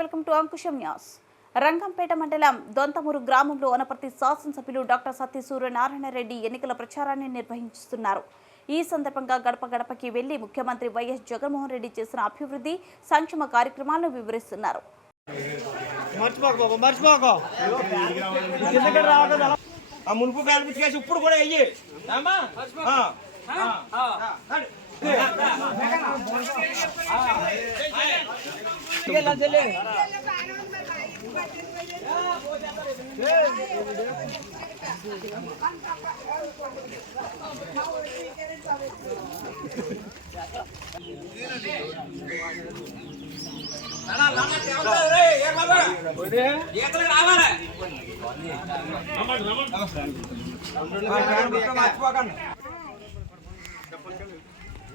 Welcome to Ankusham news. Rangampeta మండలం దొంతమూరు గ్రామంలో వనపర్తి శాసనసభ్యులు డాక్టర్ సత్య సూర్యనారాయణ రెడ్డి ఎన్నికల ప్రచారాన్ని నిర్వహిస్తున్నారు. ఈ సందర్భంగా గడప గడపకి వెళ్ళి ముఖ్యమంత్రి వైఎస్ జగన్మోహన్ రెడ్డి చేసిన అభివృద్ధి సంక్షేమ కార్యక్రమాలను వివరిస్తున్నారు. మునుపు ఇప్పుడు కూడా వెయ్యి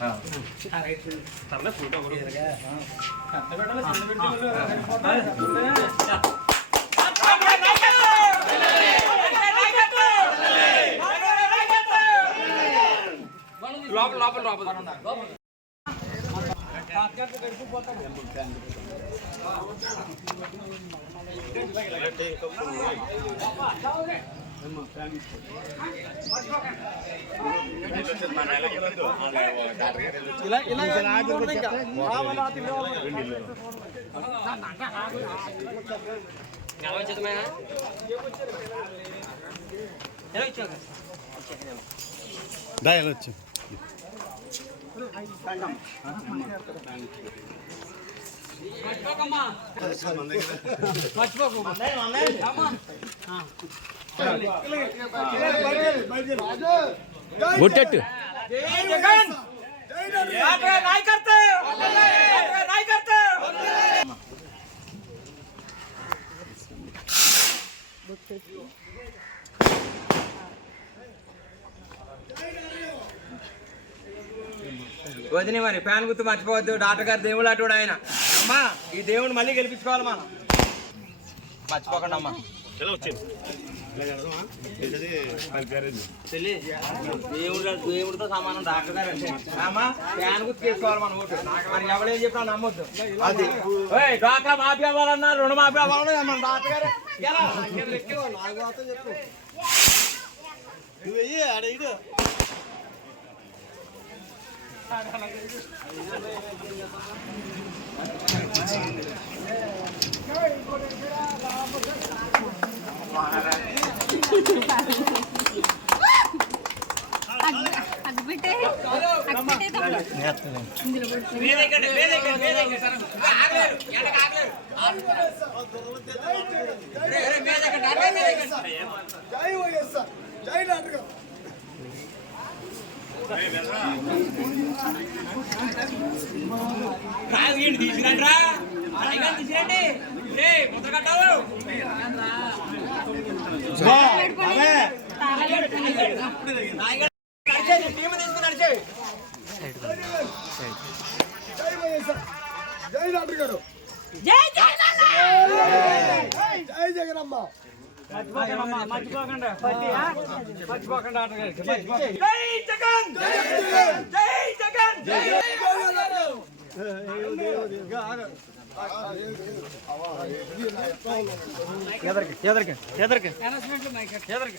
ఆ. పక్క పేవరండి ఇంకా మీకు వేసుకుంటాడండి చాలా కప్పాయి చాలా కప్పాయి చిన్న కొట్టి. ఆ. ఇలా ఇలా చూడండి ఇంకా. రావాలా, తిరగాలా? డయలొచ్చు బొట్టెట్టు వదిన మరి ఫ్యాన్ గుర్తు మర్చిపోవద్దు. డాక్టర్ గారు దేవుడు అటు ఆయన. అమ్మా ఈ దేవుని మళ్ళీ గెలిపించుకోవాలి మనం. మర్చిపోకండి అమ్మా. దేవుడితో సమానం డాక్టర్ గారు అంటే అమ్మా ఫ్యాన్ గుర్తు చేసుకోవాలి మనం ఓటు మరి ఎవరేం చెప్పినా నమ్మొద్దు అది డాక్టర్ మాఫీ అవ్వాలన్నా మాఫీ అవ్వాలన్నా మన డాక్టర్ గారు నువ్వు వెయ్యి జై వైఎస్ఆర్ జై డాక్టర్ గారు తీసిరండి టీము జై డాక్టర్ గారు జై జగనన్న! జై జగనమ్మ మర్చిపోకండి మర్చిపోకండి డాక్టర్ గారికి మర్చిపోకండి జై జగన్ జై జగన్ జై ఎదరికి ఎదరికి ఎదరికి ఎదరికి